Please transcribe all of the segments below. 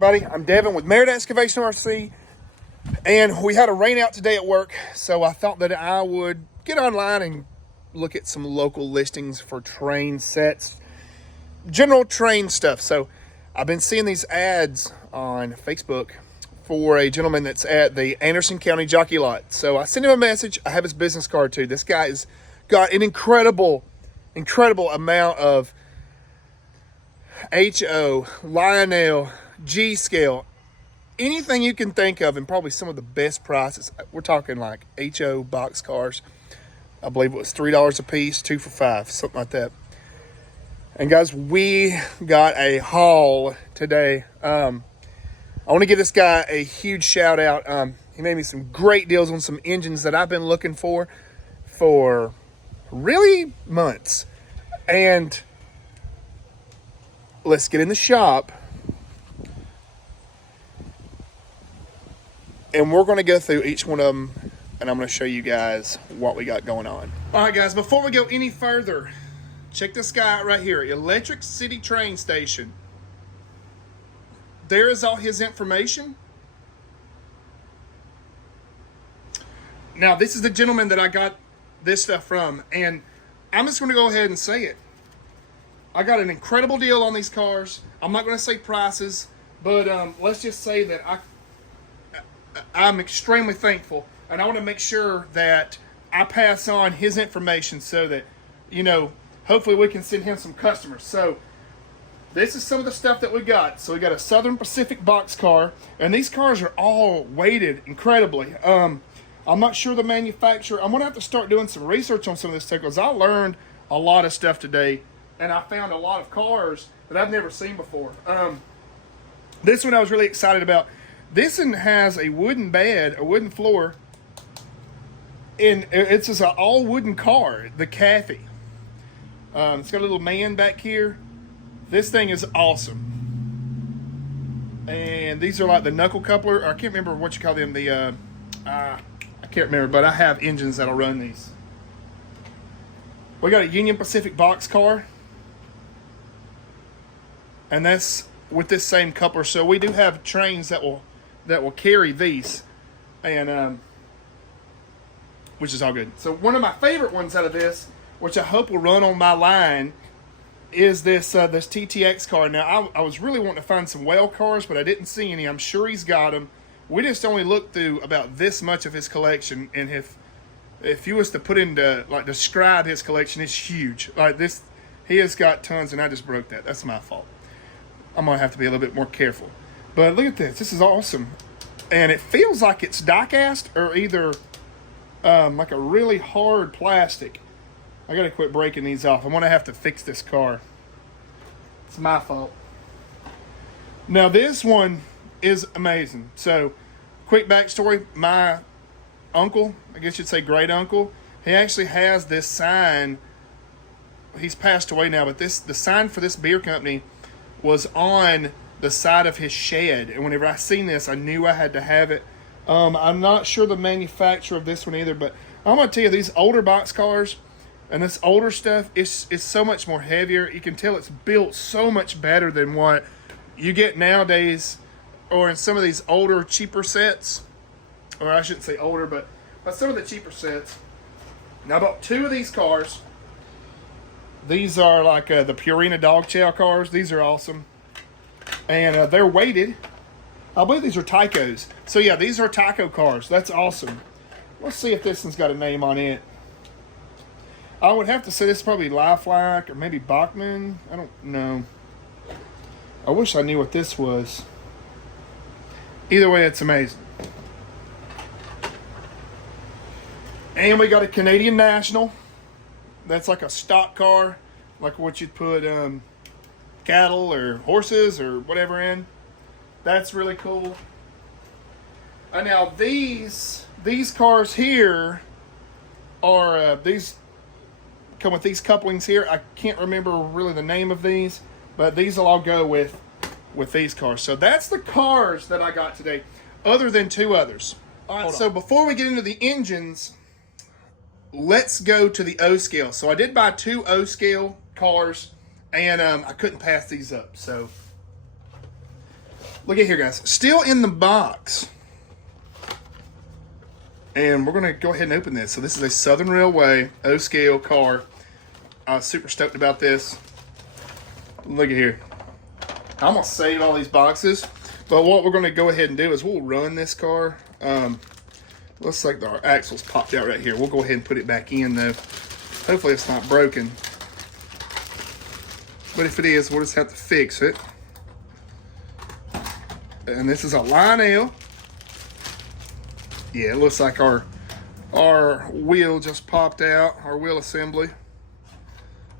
Buddy, I'm Devin with Merritt Excavation RC, and we had a rain out today at work, so I thought that I would get online and look at some local listings for train sets, general train stuff. So I've been seeing these ads on Facebook for a gentleman that's at the Anderson County Jockey Lot. So I sent him a message. I have his business card too. This guy has got an incredible amount of HO, Lionel, G-Scale, anything you can think of, and probably some of the best prices. We're talking like HO Boxcars. I believe it was $3 a piece, 2 for $5, something like that. And guys, we got a haul today. I want to give this guy a huge shout out. He made me some great deals on some engines that I've been looking for really months. And let's get in the shop. And we're going to go through each one of them, and I'm going to show you guys what we got going on. All right, guys, before we go any further, check this guy out right here, Electric City Train Station. There is all his information. Now, this is the gentleman that I got this stuff from, and I'm just going to go ahead and say it. I got an incredible deal on these cars. I'm not going to say prices, but let's just say that I'm extremely thankful, and I want to make sure that I pass on his information so that, hopefully we can send him some customers. So this is some of the stuff that we got. So we got a Southern Pacific boxcar, and these cars are all weighted incredibly. I'm not sure the manufacturer. I'm going to have to start doing some research on some of this stuff because I learned a lot of stuff today, and I found a lot of cars that I've never seen before. This one I was really excited about. This one has a wooden bed, a wooden floor, and it's just an all wooden car, the Cathy. It's got a little man back here. This thing is awesome. And these are like the knuckle coupler. I can't remember what you call them. I can't remember, but I have engines that'll run these. We got a Union Pacific boxcar, and that's with this same coupler. So we do have trains that will carry these, and which is all good. So one of my favorite ones out of this, which I hope will run on my line, is this TTX car. Now I was really wanting to find some whale cars, but I didn't see any. I'm sure he's got them. We just only looked through about this much of his collection, and if you was to put into describe his collection, it's huge. Like this, he has got tons, and I just broke that. That's my fault. I'm gonna have to be a little bit more careful. But look at this. This is awesome. And it feels like it's die-cast or either like a really hard plastic. I got to quit breaking these off. I'm going to have to fix this car. It's my fault. Now, this one is amazing. So, quick backstory. My uncle, I guess you'd say great uncle, he actually has this sign. He's passed away now, but the sign for this beer company was on the side of his shed, and whenever I seen this, I knew I had to have it. I'm not sure the manufacturer of this one either, but I'm gonna tell you, these older boxcars and this older stuff is so much more heavier. You can tell it's built so much better than what you get nowadays, or in some of these older, cheaper sets. Or I shouldn't say older, but some of the cheaper sets. Now, I bought 2 of these cars. These are like the Purina dog chow cars. These are awesome. And they're weighted. I believe these are Tycos. So yeah, these are Tyco cars. That's awesome. Let's see if this one's got a name on it. I would have to say this is probably Lifelike or maybe Bachman. I don't know. I wish I knew what this was. Either way, it's amazing. And we got a Canadian National. That's like a stock car, like what you'd put cattle or horses or whatever in. That's really cool. And now these cars here are these come with these couplings here. I can't remember really the name of these, but these will all go with these cars. So that's the cars that I got today, other than 2 others. All right, so before we get into the engines, let's go to the Oscale. So I did buy 2 Oscale cars, and I couldn't pass these up. So Look at here, guys. Still in the box. And we're going to go ahead and open this. So this is a Southern Railway Oscale car. I was super stoked about this. Look at here. I'm going to save all these boxes. But what we're going to go ahead and do is we'll run this car. Looks like our axle's popped out right here. We'll go ahead and put it back in, though. Hopefully it's not broken. But if it is, we'll just have to fix it. And this is a Lionel. Yeah, it looks like our wheel just popped out, our wheel assembly.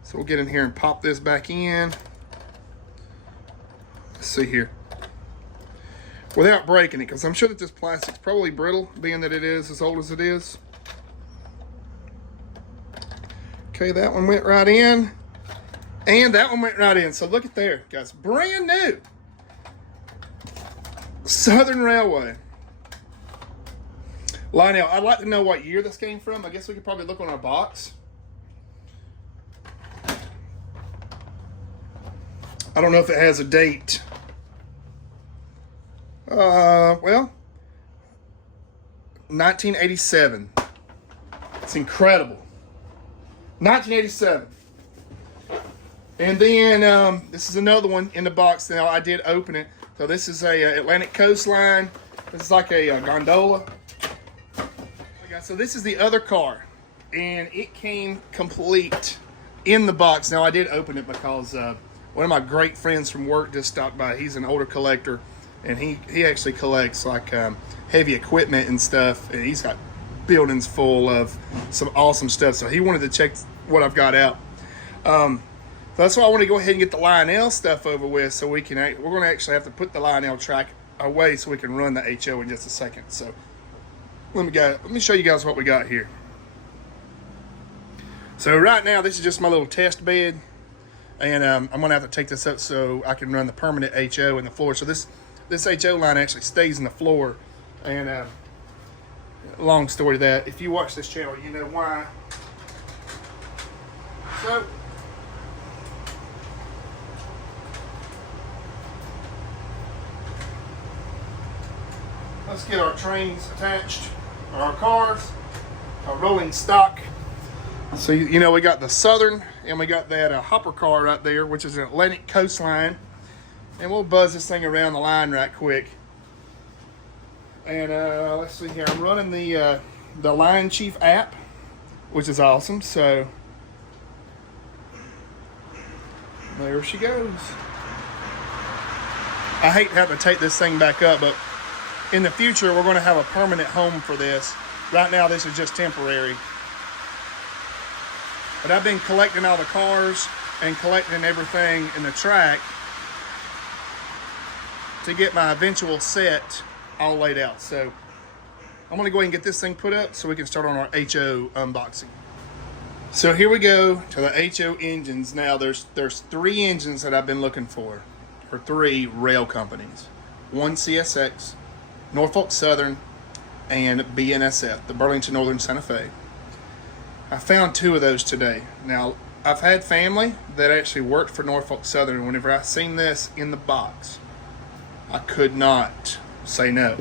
So we'll get in here and pop this back in. Let's see here. Without breaking it, because I'm sure that this plastic's probably brittle, being that it is as old as it is. Okay, that one went right in. And that one went right in. So look at there, guys. Brand new. Southern Railway. Lionel, I'd like to know what year this came from. I guess we could probably look on our box. I don't know if it has a date. Well, 1987. It's incredible. 1987. And then this is another one in the box. Now I did open it. So this is a Atlantic Coastline. This is like a gondola. So this is the other car, and it came complete in the box. Now I did open it because one of my great friends from work just stopped by. He's an older collector, and he actually collects like heavy equipment and stuff, and he's got buildings full of some awesome stuff. So he wanted to check what I've got out. So that's why I want to go ahead and get the Lionel stuff over with, so we can. We're going to actually have to put the Lionel track away so we can run the HO in just a second. So let me show you guys what we got here. So right now, this is just my little test bed, and I'm going to have to take this up so I can run the permanent HO in the floor. So this HO line actually stays in the floor, and long story to that. If you watch this channel, you know why. So let's get our trains attached, or our cars, our rolling stock. So, you know, we got the Southern, and we got that hopper car right there, which is an Atlantic Coastline. And we'll buzz this thing around the line right quick. And let's see here. I'm running the Line Chief app, which is awesome. So, there she goes. I hate having to take this thing back up, but in the future, we're going to have a permanent home for this. Right now, this is just temporary. But I've been collecting all the cars and collecting everything in the track to get my eventual set all laid out. So I'm going to go ahead and get this thing put up so we can start on our HO unboxing. So here we go to the HO engines. Now there's 3 engines that I've been looking for 3 rail companies. One CSX, Norfolk Southern, and BNSF, the Burlington Northern Santa Fe. I found 2 of those today. Now, I've had family that actually worked for Norfolk Southern, and whenever I seen this in the box, I could not say no.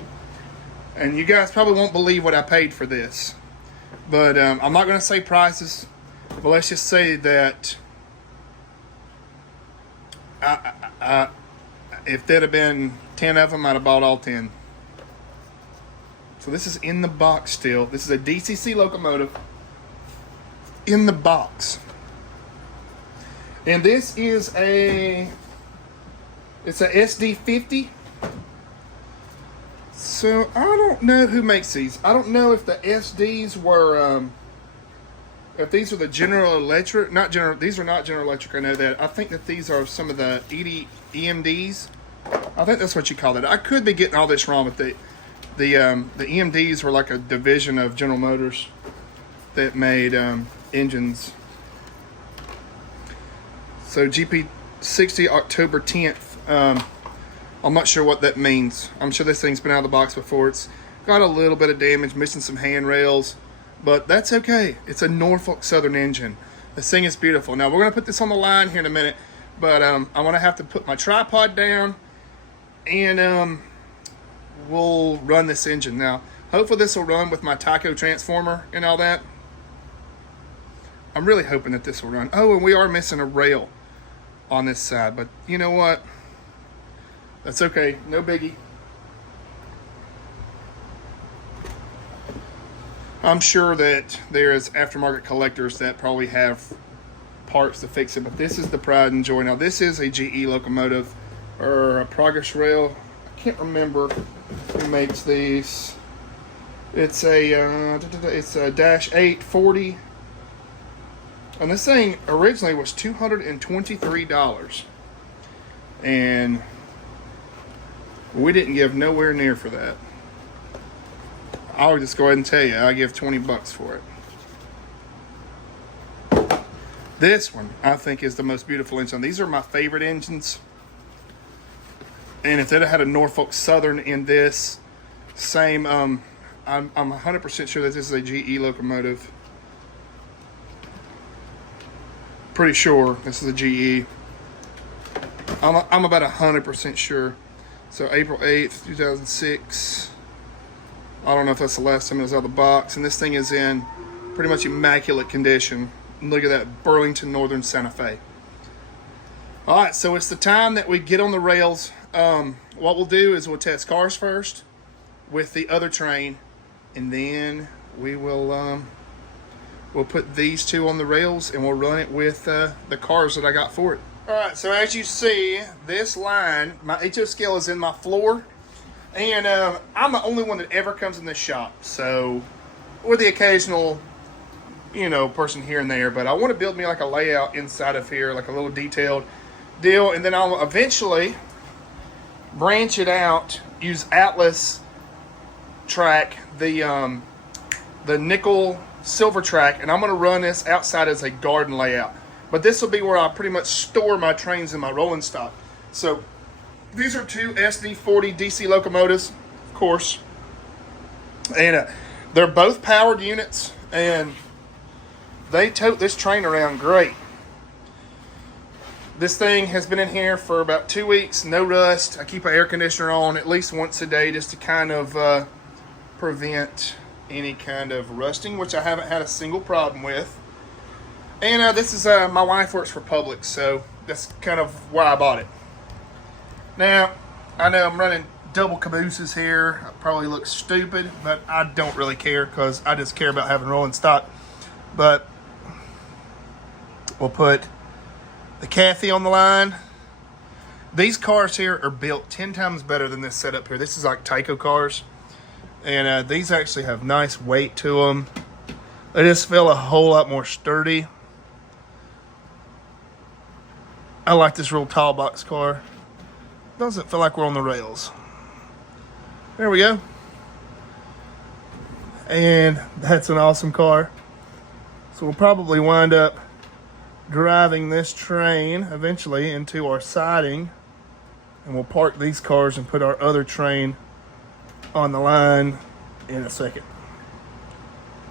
And you guys probably won't believe what I paid for this. But I'm not going to say prices, but let's just say that if there'd have been 10 of them, I'd have bought all 10. So this is in the box still. This is a DCC Locomotive in the box. And this is it's a SD50. So I don't know who makes these. I don't know if the SDs were, if these are the General Electric, these are not General Electric, I know that. I think that these are some of the EMDs. I think that's what you call it. I could be getting all this wrong, but the EMDs were like a division of General Motors that made engines. So GP60 October 10th. I'm not sure what that means. I'm sure this thing's been out of the box before. It's got a little bit of damage, missing some handrails, but that's okay. It's a Norfolk Southern engine. This thing is beautiful. Now we're going to put this on the line here in a minute, but I'm going to have to put my tripod down and we'll run this engine. Now, hopefully this will run with my Tyco transformer and all that. I'm really hoping that this will run. Oh, and we are missing a rail on this side, but you know what? That's okay, no biggie. I'm sure that there's aftermarket collectors that probably have parts to fix it, but this is the pride and joy. Now, this is a GE locomotive or a Progress Rail. I can't remember who makes these. It's a dash 840. And this thing originally was $223. And we didn't give nowhere near for that. I'll just go ahead and tell you, I give 20 bucks for it. This one, I think, is the most beautiful engine. These are my favorite engines. And if they'd have had a Norfolk Southern in this, same, I'm 100% sure that this is a GE locomotive. Pretty sure this is a GE. I'm about 100% sure. So April 8th, 2006. I don't know if that's the last time it was out of the box. And this thing is in pretty much immaculate condition. Look at that, Burlington Northern Santa Fe. All right, so it's the time that we get on the rails. What we'll do is we'll test cars first with the other train, and then we will we'll put these two on the rails and we'll run it with the cars that I got for it. All right, so as you see, this line, my HO scale is in my floor, and I'm the only one that ever comes in this shop. So, with the occasional, person here and there, but I want to build me like a layout inside of here, like a little detailed deal, and then I'll eventually branch it out, use Atlas track, the nickel silver track, and I'm going to run this outside as a garden layout. But this will be where I pretty much store my trains in my rolling stock. So these are two SD40 DC locomotives, of course, and they're both powered units, and they tote this train around great. This thing has been in here for about 2 weeks, no rust. I keep an air conditioner on at least once a day just to kind of prevent any kind of rusting, which I haven't had a single problem with. And this is, my wife works for Publix, so that's kind of why I bought it. Now, I know I'm running double cabooses here. I probably look stupid, but I don't really care because I just care about having rolling stock. But we'll put the Cathy on the line. These cars here are built 10 times better than this setup here. This is like Tyco cars. And these actually have nice weight to them. They just feel a whole lot more sturdy. I like this real tall box car. Doesn't feel like we're on the rails. There we go. And that's an awesome car. So we'll probably wind up driving this train eventually into our siding. And we'll park these cars and put our other train on the line in a second.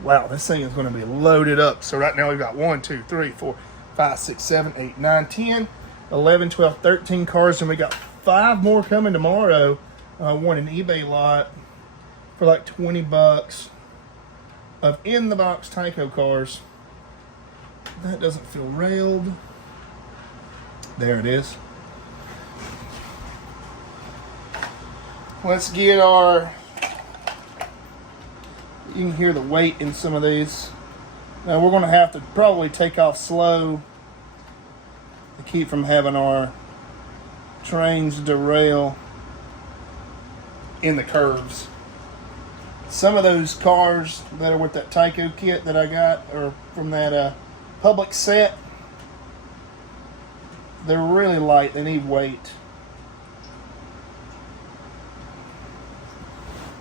Wow, this thing is going to be loaded up. So right now we've got 1, 2, 3, 4, 5, 6, 7, 8, 9, 10, 11, 12, 13 cars, and we got 5 more coming tomorrow. One an eBay lot for like 20 bucks of in the box Tyco cars. That doesn't feel railed. There it is. Let's get our, you can hear the weight in some of these. Now we're going to have to probably take off slow to keep from having our trains derail in the curves. Some of those cars that are with that Tyco kit that I got are from that Publix set. They're really light, they need weight.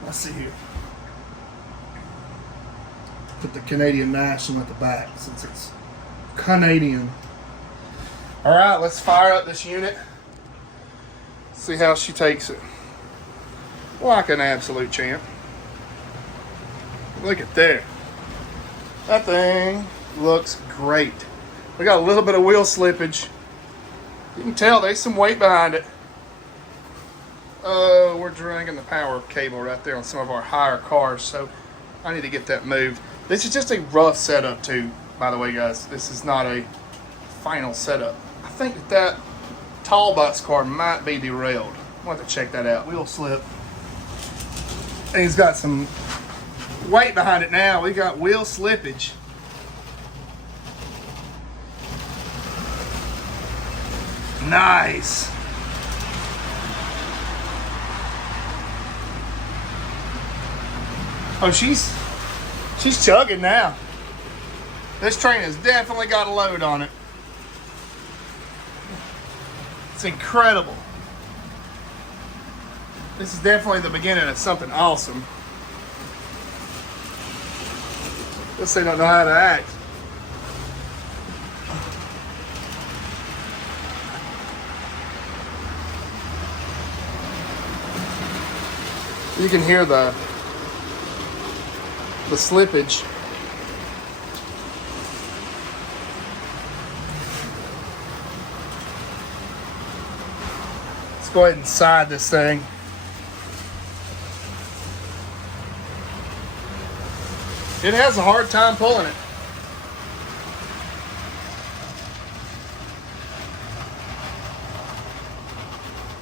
Let's see here. Put the Canadian National at the back since it's Canadian. All right, let's fire up this unit. See how she takes it. Like an absolute champ. Look at there. That thing looks great. We got a little bit of wheel slippage. You can tell there's some weight behind it. We're dragging the power cable right there on some of our higher cars, so I need to get that moved. This is just a rough setup too, by the way, guys. This is not a final setup. I think that tall boxcar might be derailed. We'll have to check that out. Wheel slip. And he's got some weight behind it now. We got wheel slippage. Nice. Oh, she's chugging now. This train has definitely got a load on it. It's incredible. This is definitely the beginning of something awesome. This thing don't know how to act. You can hear the slippage. Let's go ahead and side this thing. It has a hard time pulling it.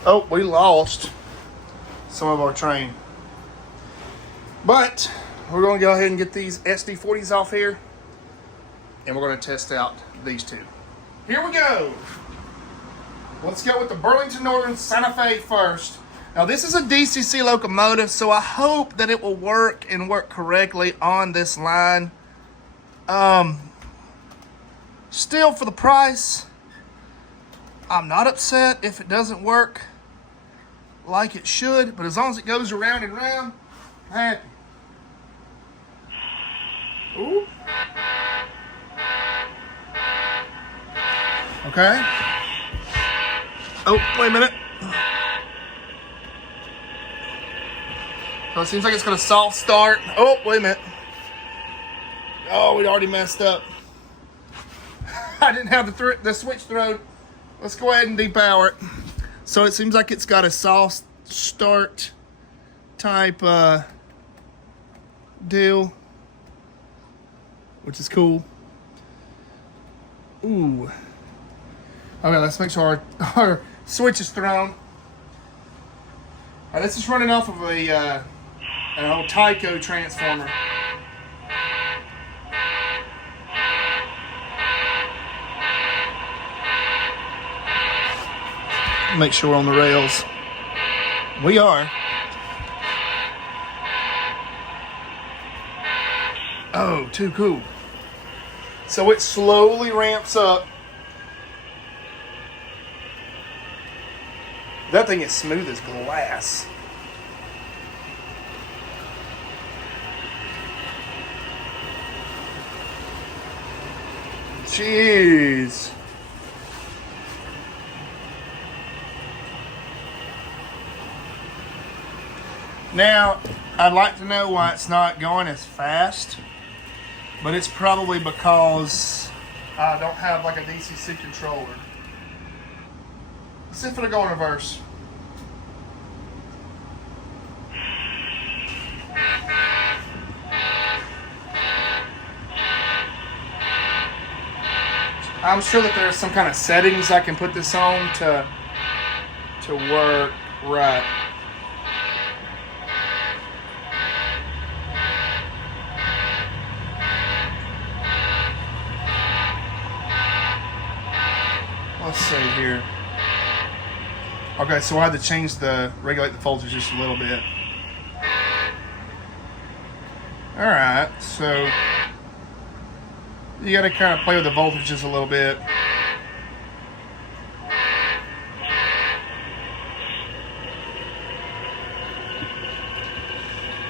Oh, we lost some of our train. But we're going to go ahead and get these SD40s off here, and we're going to test out these two. Here we go. Let's go with the Burlington Northern Santa Fe first. Now this is a DCC locomotive, so I hope that it will work and work correctly on this line. Still, for the price, I'm not upset if it doesn't work like it should, but as long as it goes around and around, I'm happy. Ooh. Okay. Oh, wait a minute. So it seems like it's going to soft start. Oh, wait a minute. Oh, we already messed up. I didn't have the switch thrown. Let's go ahead and depower it. So it seems like it's got a soft start type deal, which is cool. Ooh. Okay, let's make sure our switch is thrown. All right, this is running off of an old Tyco transformer. Make sure we're on the rails. We are. Oh, too cool. So it slowly ramps up. That thing is smooth as glass. Jeez. Now, I'd like to know why it's not going as fast, but it's probably because I don't have like a DCC controller. Let's see if it'll go in reverse. I'm sure that there's some kind of settings I can put this on to work right. Let's see here. Okay, so I had to regulate the voltage just a little bit. Alright, so you gotta kind of play with the voltages a little bit.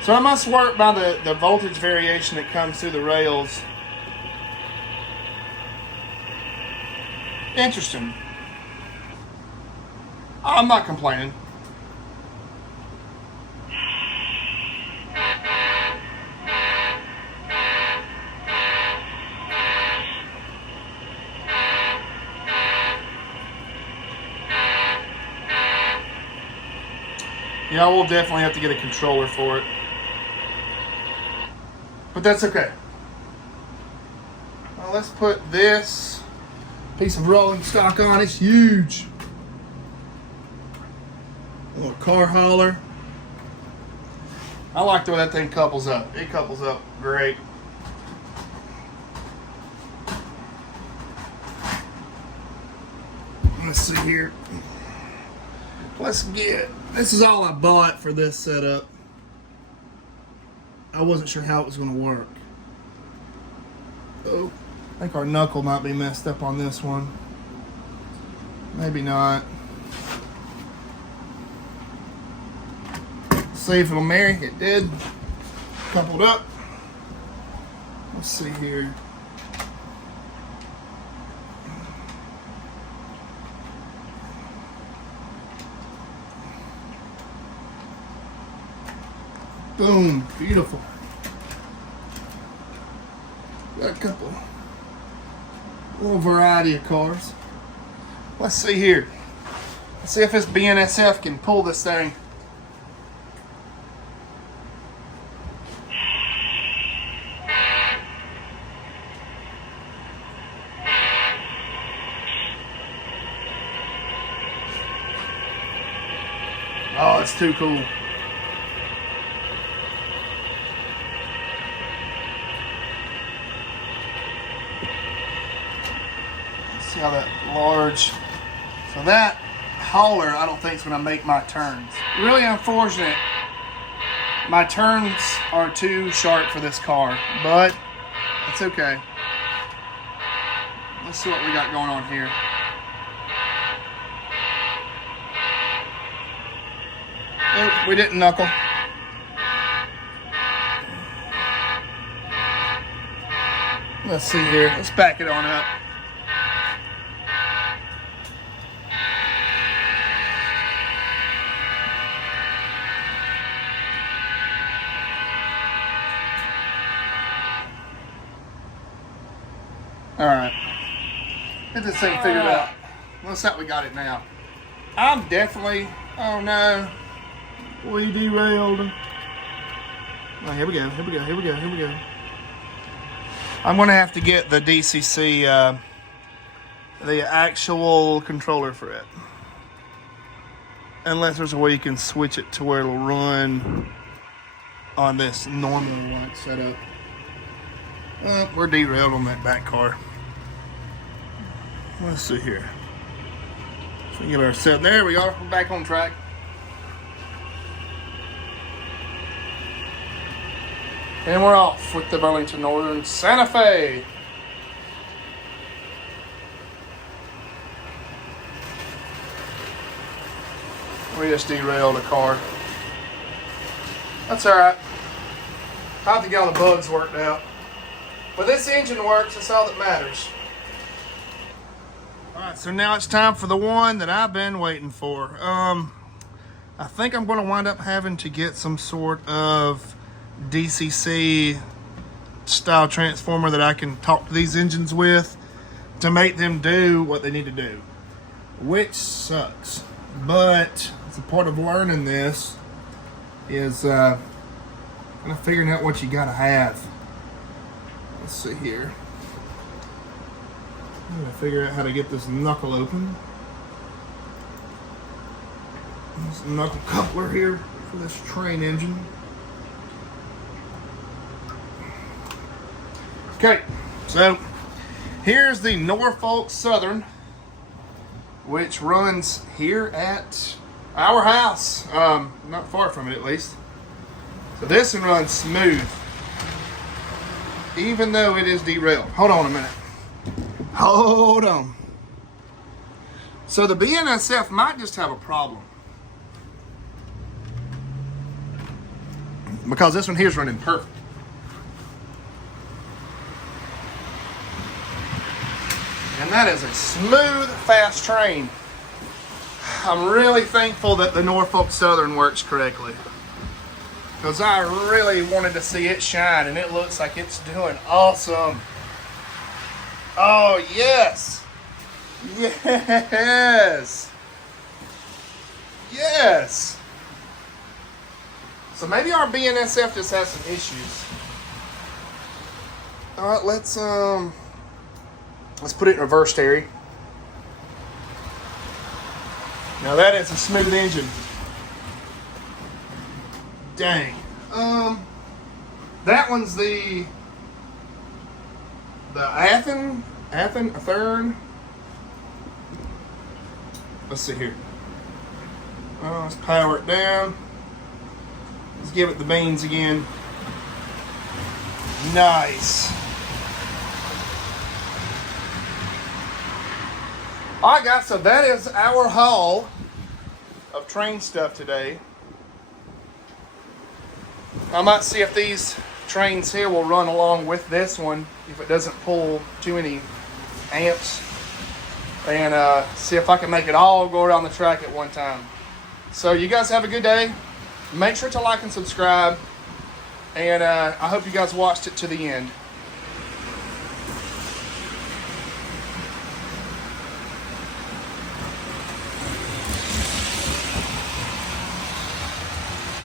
So I must work by the voltage variation that comes through the rails. Interesting. I'm not complaining. Yeah, I will definitely have to get a controller for it. But that's okay. Well, let's put this piece of rolling stock on. It's huge. A little car hauler. I like the way that thing couples up. It couples up great. Let's see here. Let's get, this is all I bought for this setup. I wasn't sure how it was going to work. Oh, I think our knuckle might be messed up on this one. Maybe not. See if it'll marry. It did. Coupled up. Let's see here. Boom. Beautiful. Got a couple. Little variety of cars. Let's see here. Let's see if this BNSF can pull this thing. Oh, it's too cool. Let's see how that large. So that hauler, I don't think is going to make my turns. Really unfortunate. My turns are too sharp for this car, but it's okay. Let's see what we got going on here. Nope, we didn't knuckle. Let's see here. Let's back it on up. All right. Get this thing figured out. Looks like we got it now. I'm definitely, oh no. We derailed. Oh, here we go, here we go, here we go, here we go. I'm going to have to get the DCC, the actual controller for it. Unless there's a way you can switch it to where it'll run on this normal like setup. We're derailed on that back car. Let's see here. So we get our set. There we are. We're back on track. And we're off with the Burlington Northern Santa Fe. We just derailed a car. That's alright. I have to get all the bugs worked out. But this engine works, that's all that matters. Alright, so now it's time for the one that I've been waiting for. I think I'm going to wind up having to get some sort of DCC style transformer that I can talk to these engines with to make them do what they need to do, which sucks. But it's a part of learning this is kind of figuring out what you gotta have. Let's see here. I'm gonna figure out how to get this knuckle open. There's a knuckle coupler here for this train engine. Okay, so here's the Norfolk Southern, which runs here at our house, not far from it at least. So this one runs smooth, even though it is derailed. Hold on a minute. Hold on. So the BNSF might just have a problem, because this one here is running perfect. And that is a smooth, fast train. I'm really thankful that the Norfolk Southern works correctly, because I really wanted to see it shine, and it looks like it's doing awesome. Oh, yes. Yes. Yes. So maybe our BNSF just has some issues. All right, let's put it in reverse, Terry. Now that is a smooth engine. Dang. That one's the Athern. Let's see here. Let's power it down. Let's give it the beans again. Nice. Alright guys, so that is our haul of train stuff today. I might see if these trains here will run along with this one if it doesn't pull too many amps, and see if I can make it all go around the track at one time. So you guys have a good day. Make sure to like and subscribe, and I hope you guys watched it to the end.